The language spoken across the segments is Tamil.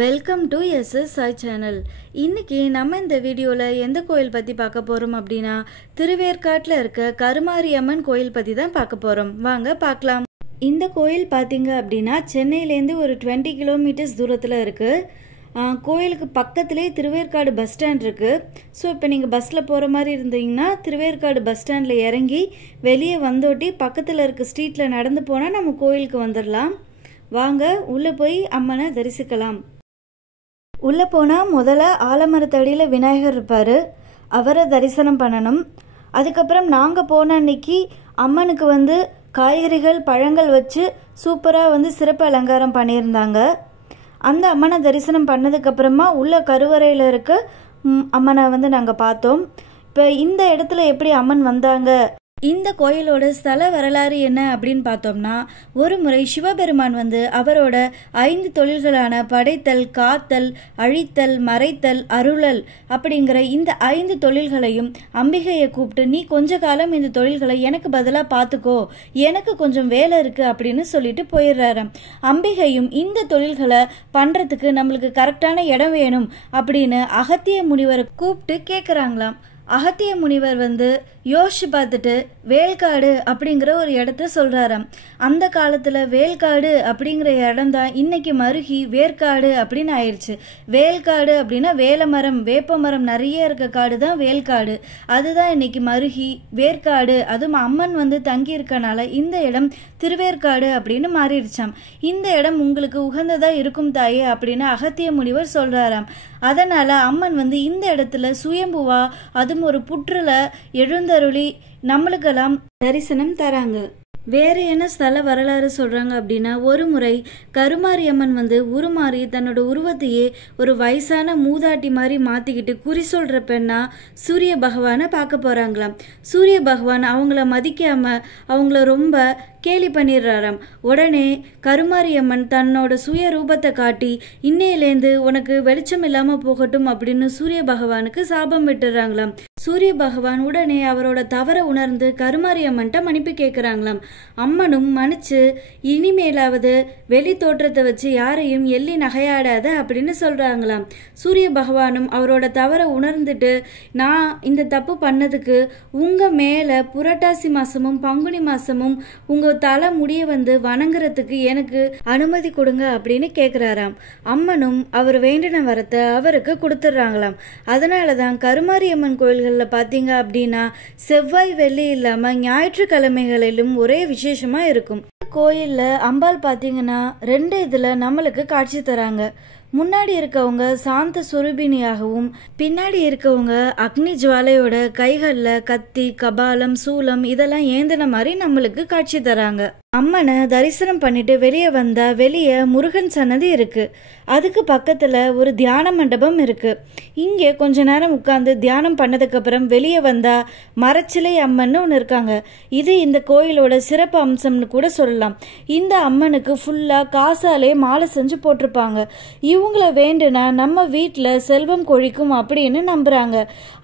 Welcome to SS Sai channel. இன்னைக்கு நம்ம இந்த வீடியோவில் எந்த கோயில் பற்றி பார்க்க போகிறோம் அப்படின்னா திருவேற்காட்டில் இருக்க கருமாரியம்மன் கோயில் பற்றி தான் பார்க்க போகிறோம். வாங்க பார்க்கலாம். இந்த கோயில் பார்த்தீங்க அப்படின்னா சென்னையிலேருந்து ஒரு 20 கிலோமீட்டர்ஸ் தூரத்தில் இருக்குது. கோயிலுக்கு பக்கத்துலேயே திருவேற்காடு பஸ் ஸ்டாண்ட் இருக்குது. ஸோ இப்போ நீங்கள் பஸ்ஸில் போகிற மாதிரி இருந்தீங்கன்னா திருவேற்காடு பஸ் ஸ்டாண்டில் இறங்கி வெளியே வந்தோட்டி பக்கத்தில் இருக்க ஸ்ட்ரீட்டில் நடந்து போனால் நம்ம கோயிலுக்கு வந்துடலாம். வாங்க உள்ளே போய் அம்மனை தரிசிக்கலாம். உள்ளே போனால் முதல்ல ஆலமரத்தடியில் விநாயகர் இருப்பார், அவரை தரிசனம் பண்ணணும். அதுக்கப்புறம் நாங்கள் போன அன்னைக்கு அம்மனுக்கு காய்கறிகள் பழங்கள் வச்சு சூப்பராக சிறப்பு அலங்காரம் பண்ணியிருந்தாங்க. அந்த அம்மனை தரிசனம் பண்ணதுக்கப்புறமா உள்ள கருவறையில் இருக்க அம்மனை நாங்கள் பார்த்தோம். இப்போ இந்த இடத்துல எப்படி அம்மன் வந்தாங்க, இந்த கோயிலோட ஸ்தல வரலாறு என்ன அப்படின்னு பார்த்தோம்னா, ஒரு முறை சிவபெருமான் அவரோட 5 தொழில்களான படைத்தல், காத்தல், அழித்தல், மறைத்தல், அருளல் அப்படிங்கிற இந்த 5 தொழில்களையும் அம்பிகையை கூப்பிட்டு, நீ கொஞ்ச காலம் இந்த தொழில்களை எனக்கு பதிலாக பார்த்துக்கோ, எனக்கு கொஞ்சம் வேலை இருக்கு அப்படின்னு சொல்லிட்டு போயிடுறாரு. அம்பிகையும் இந்த தொழில்களை பண்றதுக்கு நம்மளுக்கு கரெக்டான இடம் வேணும் அப்படின்னு அகத்திய முனிவரை கூப்பிட்டு கேட்குறாங்களாம். அகத்திய முனிவர் யோசிச்சு பார்த்துட்டு வேல்காடு அப்படிங்கிற ஒரு இடத்த சொல்றாராம். அந்த காலத்துல வேல்காடு அப்படிங்கிற இடம் தான் இன்னைக்கு மருகி வேர்க்காடு அப்படின்னு ஆயிடுச்சு. வேல்காடு அப்படின்னா வேலமரம், வேப்ப மரம் நிறைய இருக்க காடு தான் வேல்காடு. அதுதான் இன்னைக்கு மருகி வேர்க்காடு. அதுவும் அம்மன் தங்கி இருக்கனால இந்த இடம் திருவேற்காடு அப்படின்னு மாறிடுச்சாம். இந்த இடம் உங்களுக்கு உகந்ததா இருக்கும் தாயே அப்படின்னு அகத்திய முனிவர் சொல்றாராம். அதனால அம்மன் இந்த இடத்துல சுயம்புவா, அதுவும் ஒரு புற்றுல எழுந்தருளி நம்மளுக்கெல்லாம் தரிசனம் தராங்க. வேற என்ன ஸ்தல வரலாறு சொல்றாங்க அப்படின்னா, ஒரு முறை கருமாரியம்மன் உருமாறி தன்னோட உருவத்தையே ஒரு வயசான மூதாட்டி மாதிரி மாத்திக்கிட்டு குறி சொல்ற பெண்ணா சூரிய பகவானை பார்க்க போறாங்களாம். சூரிய பகவான் அவங்கள மதிக்காம அவங்கள ரொம்ப கேலி பண்ணிடுறாராம். உடனே கருமாரியம்மன் தன்னோட சுய ரூபத்தை காட்டி, இன்னையிலேருந்து உனக்கு வெளிச்சம் இல்லாம போகட்டும் அப்படின்னு சூரிய பகவானுக்கு சாபம் விட்டுறாங்களாம். சூரிய பகவான் உடனே அவரோட தவற உணர்ந்து கருமாரியம்மன்ட்ட மன்னிப்பு கேட்கிறாங்களாம். அம்மனும் மன்னிச்சு, இனிமேலாவது வெளி தோற்றத்தை வச்சு யாரையும் எள்ளி நகையாடாத அப்படின்னு சொல்றாங்களாம். சூரிய பகவானும் அவரோட தவற உணர்ந்துட்டு, நான் இந்த தப்பு பண்ணதுக்கு உங்க மேல புரட்டாசி மாசமும் பங்குனி மாசமும் உங்க தலை முடிய வணங்குறதுக்கு எனக்கு அனுமதி கொடுங்க அப்படின்னு கேட்கிறாராம். அம்மனும் அவர் வேண்டின வரத்தை அவருக்கு கொடுத்துட்றாங்களாம். அதனாலதான் கருமாரியம்மன் கோயில்கள்ல பாத்தீங்க அப்படின்னா செவ்வாய் வெள்ளி இல்லாம ஞாயிற்றுக்கிழமைகளிலும் ஒரே விசேஷமா இருக்கும். கோயில்ல அம்பாள் பாத்தீங்கன்னா 2 இதுல நம்மளுக்கு காட்சி தராங்க. முன்னாடி இருக்கவங்க சாந்த சுரூபினியாகவும், பின்னாடி இருக்கவங்க அக்னி ஜுவாலையோட கைகள்ல கத்தி, கபாலம், சூலம் இதெல்லாம் ஏந்தின மாதிரி நம்மளுக்கு காட்சி தராங்க. அம்மனை தரிசனம் பண்ணிட்டு வெளியே வந்தா வெளியே முருகன் சன்னதி இருக்கு. அதுக்கு பக்கத்துல ஒரு தியான மண்டபம் இருக்கு. இங்கே கொஞ்ச நேரம் உட்கார்ந்து தியானம் பண்ணதுக்கு அப்புறம் வெளியே வந்தா மரச்சிலை அம்மன் ஒன்று இருக்காங்க. இது இந்த கோயிலோட சிறப்பு அம்சம்னு கூட சொல்லலாம். இந்த அம்மனுக்கு ஃபுல்லா காசாலே மாலை செஞ்சு போட்டிருப்பாங்க. இவங்கள வேண்டுனா நம்ம வீட்டுல செல்வம் கொழிக்கும் அப்படின்னு நம்புறாங்க.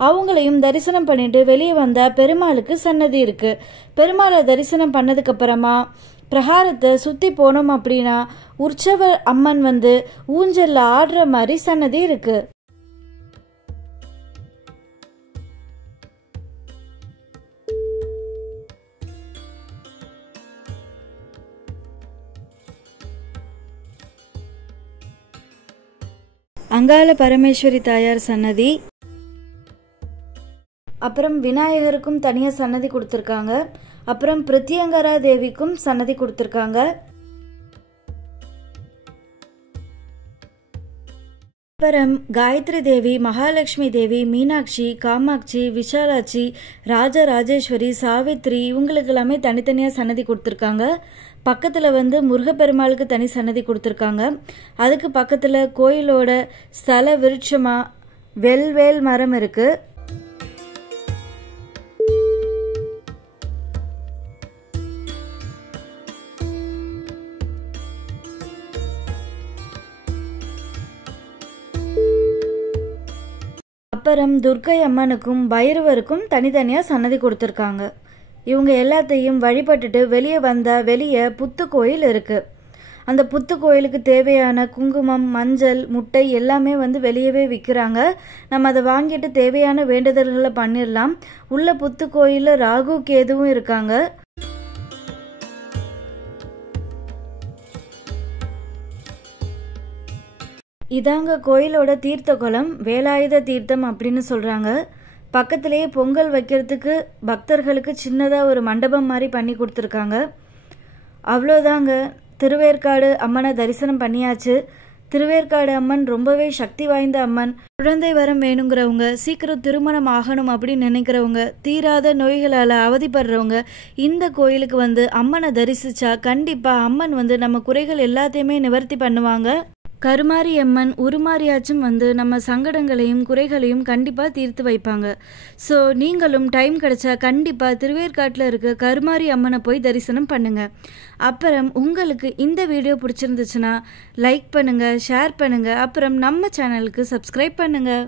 அவங்களையும் தரிசனம் பண்ணிட்டு வெளியே வந்தா பெருமாளுக்கு சன்னதி இருக்கு. பெருமாளை தரிசனம் பண்ணதுக்கு அப்புறமா பிரகாரத்தை சுத்தி போனோம் அப்படின்னா உற்சவ அம்மன் ஊஞ்சல்ல ஆடுற மாதிரி சன்னதி இருக்கு. அங்காள பரமேஸ்வரி தாயார் சன்னதி, அப்புறம் விநாயகருக்கும் தனியா சன்னதி கொடுத்துருக்காங்க. அப்புறம் பிரித்யங்கரா தேவிக்கும் சன்னதி கொடுத்துருக்காங்க. அப்புறம் காயத்ரி தேவி, மகாலட்சுமி தேவி, மீனாட்சி, காமாட்சி, விஷாலாட்சி, ராஜராஜேஸ்வரி, சாவித்ரி இவங்களுக்கு எல்லாமே தனித்தனியா சன்னதி கொடுத்துருக்காங்க. பக்கத்துல முருகப்பெருமாளுக்கு தனி சன்னதி கொடுத்துருக்காங்க. அதுக்கு பக்கத்துல கோயிலோட ஸ்தல விருட்சமா வெல்வேல் மரம் இருக்கு. அப்புறம் துர்க்கை அம்மனுக்கும் பைரவருக்கும் தனித்தனியா சன்னதி கொடுத்துருக்காங்க. இவங்க எல்லாத்தையும் வழிபட்டுட்டு வெளியே வந்தா வெளியே புத்து கோயில் இருக்கு. அந்த புத்து கோயிலுக்கு தேவையான குங்குமம், மஞ்சள், முட்டை எல்லாமே வந்து வெளியவே விற்கிறாங்க. நம்ம அதை வாங்கிட்டு தேவையான வேண்டுதல்களை பண்ணிடலாம். உள்ள புத்து கோயிலில் ராகு கேதுவும் இருக்காங்க. இதாங்க கோயிலோட தீர்த்த குளம், வேலாயுத தீர்த்தம் அப்படின்னு சொல்கிறாங்க. பக்கத்திலேயே பொங்கல் வைக்கிறதுக்கு பக்தர்களுக்கு சின்னதாக ஒரு மண்டபம் மாதிரி பண்ணி கொடுத்துருக்காங்க. அவ்வளோதாங்க, திருவேற்காடு அம்மனை தரிசனம் பண்ணியாச்சு. திருவேற்காடு அம்மன் ரொம்பவே சக்தி வாய்ந்த அம்மன். குழந்தை வரம் வேணுங்கிறவங்க, சீக்கிரம் திருமணம் ஆகணும் அப்படின்னு நினைக்கிறவங்க, தீராத நோய்களால் அவதிப்படுறவங்க இந்த கோயிலுக்கு வந்து அம்மனை தரிசிச்சா கண்டிப்பாக அம்மன் வந்து நம்ம குறைகள் எல்லாத்தையுமே நிவர்த்தி பண்ணுவாங்க. கருமாரி அம்மன் உருமாறியாச்சும் வந்து நம்ம சங்கடங்களையும் குறைகளையும் கண்டிப்பாக தீர்த்து வைப்பாங்க. ஸோ நீங்களும் டைம் கிடைச்சா கண்டிப்பாக திருவேற்காட்டில் இருக்க கருமாரி அம்மனை போய் தரிசனம் பண்ணுங்கள். அப்புறம் உங்களுக்கு இந்த வீடியோ பிடிச்சிருந்துச்சுன்னா லைக் பண்ணுங்கள், ஷேர் பண்ணுங்கள், அப்புறம் நம்ம சேனலுக்கு சப்ஸ்கிரைப் பண்ணுங்கள்.